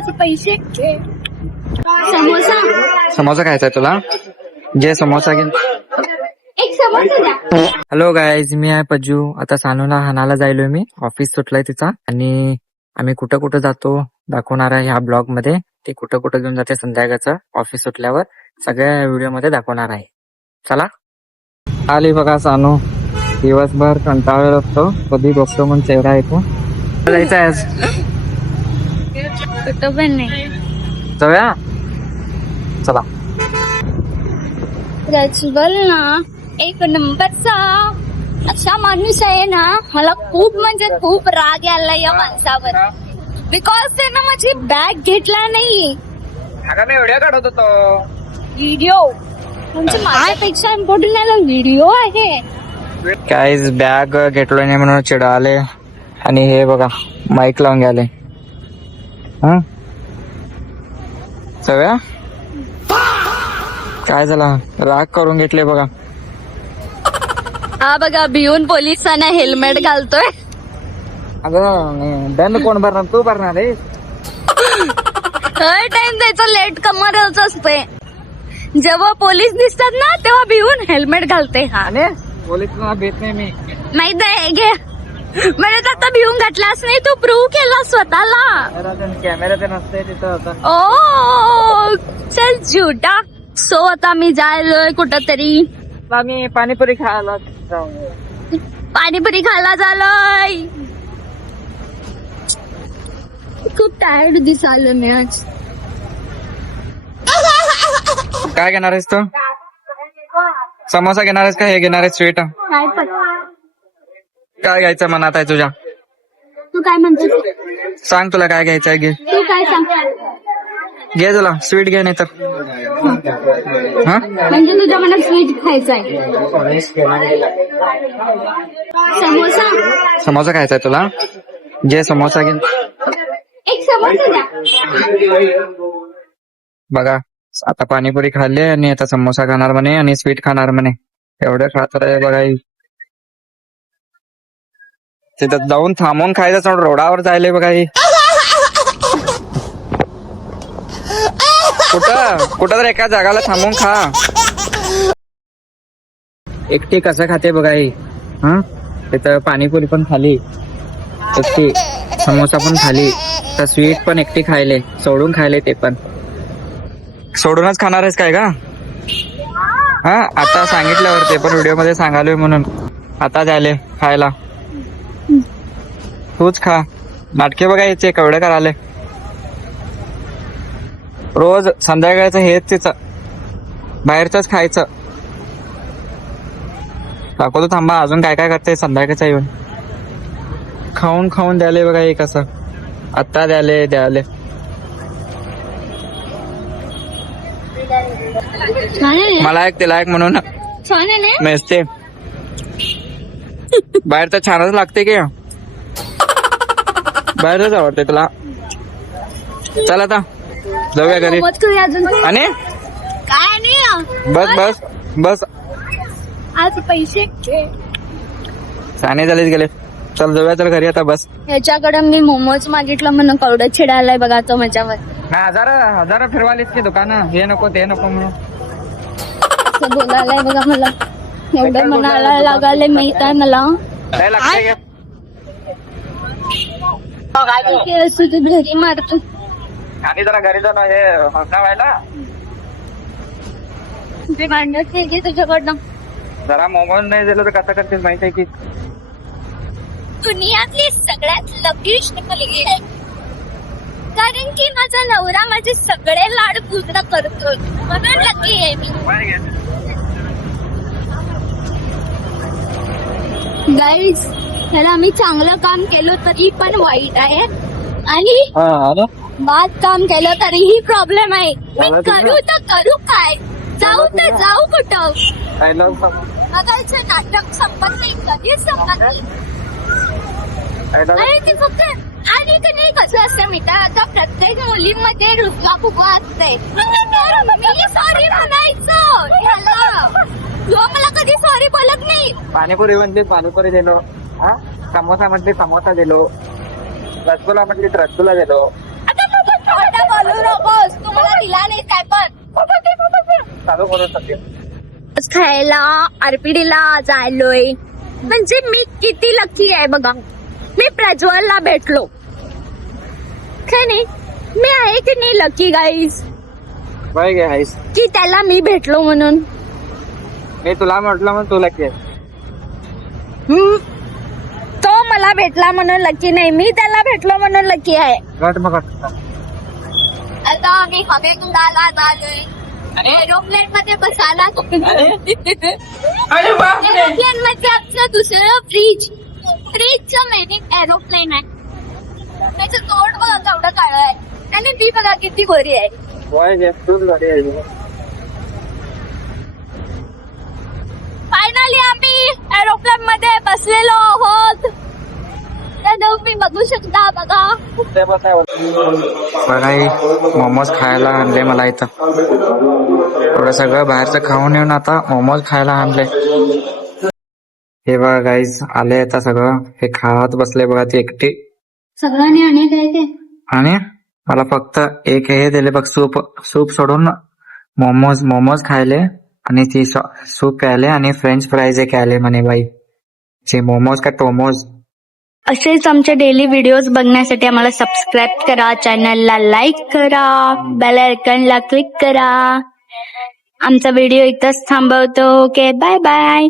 आज पैसे समोसा समोसा खायचा आहे तुला? जे समोसा घे. एक समोसा द्या. हॅलो गाईज, मी आहे पज्जू. आता सानूला हाणाला जायलोय मी. ऑफिस सुटलाय तिचा आणि आम्ही कुठं कुठं जातो दाखवणार आहे ह्या ब्लॉग मध्ये. ते कुठं कुठं घेऊन जाते संध्याकाळचं ऑफिस सुटल्यावर सगळ्या व्हिडिओ मध्ये दाखवणार आहे. चला. आली बघा सानू. दिवसभर कंटाळलेला असतो, कधी बघतो म्हणून चेहरा येतो. जायचं आहे आज. कुठं पण नाही. जाऊया. चला. प्रज्वल ना एक नंबरचा असा माणूस आहे ना, मला खूप म्हणजे खूप राग आला या माणसावर. बिकॉज त्यानं माझी बॅग घेतला नाही. अगं मी व्हिडिओ काढत होतो. व्हिडिओ म्हणजे माझ्यापेक्षा इम्पॉर्टंट याला व्हिडिओ आहे. काहीच बॅग घेतलो नाही म्हणून चिडाले आणि हे बघा माईक लावून गेले. सगळ्या काय झाला, राग करून घेतले बघा. हा बघा भिवून पोलिसांना हेल्मेट घालतोय. अगं दंड कोण भरणार? तू भरणार आहे. हर टाइम त्याचं लेट कमरच असते. जेव्हा पोलीस दिसतात ना तेव्हा भिवून हेल्मेट घालते. हा आणि पोलीस भेट नाही मी. माहित आहे घे. म्हणजे आता भिवून घातलास नाही, तू प्रूव्ह केला स्वतःला. कॅमेरा ते नसते तिथं आता. ओ चल झुटा. सो आता मी जायलोय कुठंतरी. आम्ही पाणीपुरी खायला पाणीपुरी खायला झालोय. खूप टायर्ड दिसालो मी आज. काय घेणार आहेस तू? समोसा घेणार आहेस का हे घेणार आहेस स्वीट? काय पण काय घ्यायचं मनात आहे तुझ्या? तू काय म्हणतो? सांग तुला काय घ्यायचं आहे. घे तू काय सांग. घे, तुला स्वीट घे नाही तर. हा म्हणजे तुझ्या मनात स्वीट खायचंय. समोसा. समोसा खायचा आहे तुला? जे समोसा घे. एक समोसा द्या. बघा आता पाणीपुरी खाल्ली आणि आता समोसा खाणार म्हणे आणि स्वीट खाणार म्हणे. एवढं खात आहे बघा. तिथं जाऊन थांबून खायचं सोड, रोडावर जायले बघा. ही कुठं कुठं तर एका जागाला थांबून खा. एकटी कसं खाते बघा ही. तिथं पाणीपुरी पण खाली एकटी, समोसा पण खाली, तर स्वीट पण एकटी खायले, सोडून खायले. ते पण सोडूनच खाणार आहेस काय का? हा आता सांगितल्यावर ते पण व्हिडिओ मध्ये सांगालोय म्हणून आता जायले खायला. तूच खा. नाटके बघायचे केवढे कराले. रोज संध्याकाळचं हेच तिचं, बाहेरच खायचं. दाखवतो थांबा अजून काय काय करते संध्याकाळचं येऊन. खाऊन खाऊन द्याले बघा हे कसं. आत्ता द्याले. मला एक तिला एक म्हणून छान आहे ना. मेसते बाहेर तर छानच लागते की. बाहेरच आवडते तुला. चल आता जाऊया घरी. आणि काय नाही. बस आज पैसे साने झालेच गेले. चल जाऊया तर घरी आता. बस ह्याच्याकडे मी मोमोज मागितलं म्हणून कवडं छिडायलाय बघा तो माझ्यावर. हजार फिरवालीस की दुकानं. हे नको ते नको म्हणून असं बोलायलाय बघा मला. एवढं मनाला लागायला माहित आहे मला. काय लागतंय असं तू घरी मारतो. आणि जरा घरी जाणं हे हसना व्हायला. ते भांडत नाही की तुझ्याकडनं. जरा मोबाईल नाही दिलं तर कसं करतेस माहित आहे की. दुनियातली सगळ्यात लकीश मुलगी आहे. कारण की माझा नवरा माझे सगळे लाड पूर्ण करतो म्हणून लकी आहे मी. गाईज त्याला आम्ही चांगलं काम केलं तरी पण वाईट आहे आणि बाद काम केलं तरीही प्रॉब्लेम आहे. मी करू तर करू काय, जाऊ तर जाऊ कुठं. बघायचं नाटक संपत नाही, कधीच संपत नाही. आणि ते फक्त आणि की नाही कसं असतं मित्र, आता प्रत्येक मुलींमध्ये रुसवा फुगवा असते. मी सॉरी म्हणायचं ह्याला. जो मला कधी सॉरी बोलत नाही. पाणीपुरी म्हणली पाणीपुरी दिलो, समोसा म्हटली समोसा दिलो, रसगुल्ला म्हटली रसगुल्ला दिलो. आता तुझं खायला आरपीडीला जायलोय. म्हणजे मी किती लकी आहे बघा. मी प्रज्वलला भेटलो. काय नाही, मी आहे की नाही लकी गाईज की त्याला मी भेटलो म्हणून. मी तुला म्हटलं मग तुला की तो मला भेटला म्हणून लकी नाही, मी त्याला भेटलो म्हणून लकी आहे. आता आम्ही हवेकुंडाला जालोय. एरोप्लेन मध्ये बसायला. एरोप्लेन मध्ये आमचं दुसरं फ्रीजचं मेनिंग एरोप्लेन आहे. त्याचं तोंड बघा केवढं काळं आहे आणि ती बघा किती गोरी आहे. फायनली आम्ही एरोप्लेन मध्ये बसलेलो आहोत. तुम्ही बघू शकता बघा. बघा मोमोज खायला आणले मला इथं. थोडं सगळं बाहेरचं खाऊन येऊन आता मोमोज खायला आणले. हे बघा गाईज आले आता सगळं. हे खात बसले बघा ती एकटी. सगळ्यांनी आणि काय ते आणि मला फक्त एक हे दिले बघ, सूप सोडून मोमोज खायले आणि ती सूप प्यायले आणि फ्रेंच फ्राईज एक आले म्हणे बाई. जे मोमोज का टोमोज. असेच आमचे डेली व्हिडिओज बघण्यासाठी आम्हाला सबस्क्राईब करा, चॅनलला लाईक करा, बेल आयकॉनला क्लिक करा. आमचा व्हिडिओ इथंच थांबवतो. Okay, bye bye.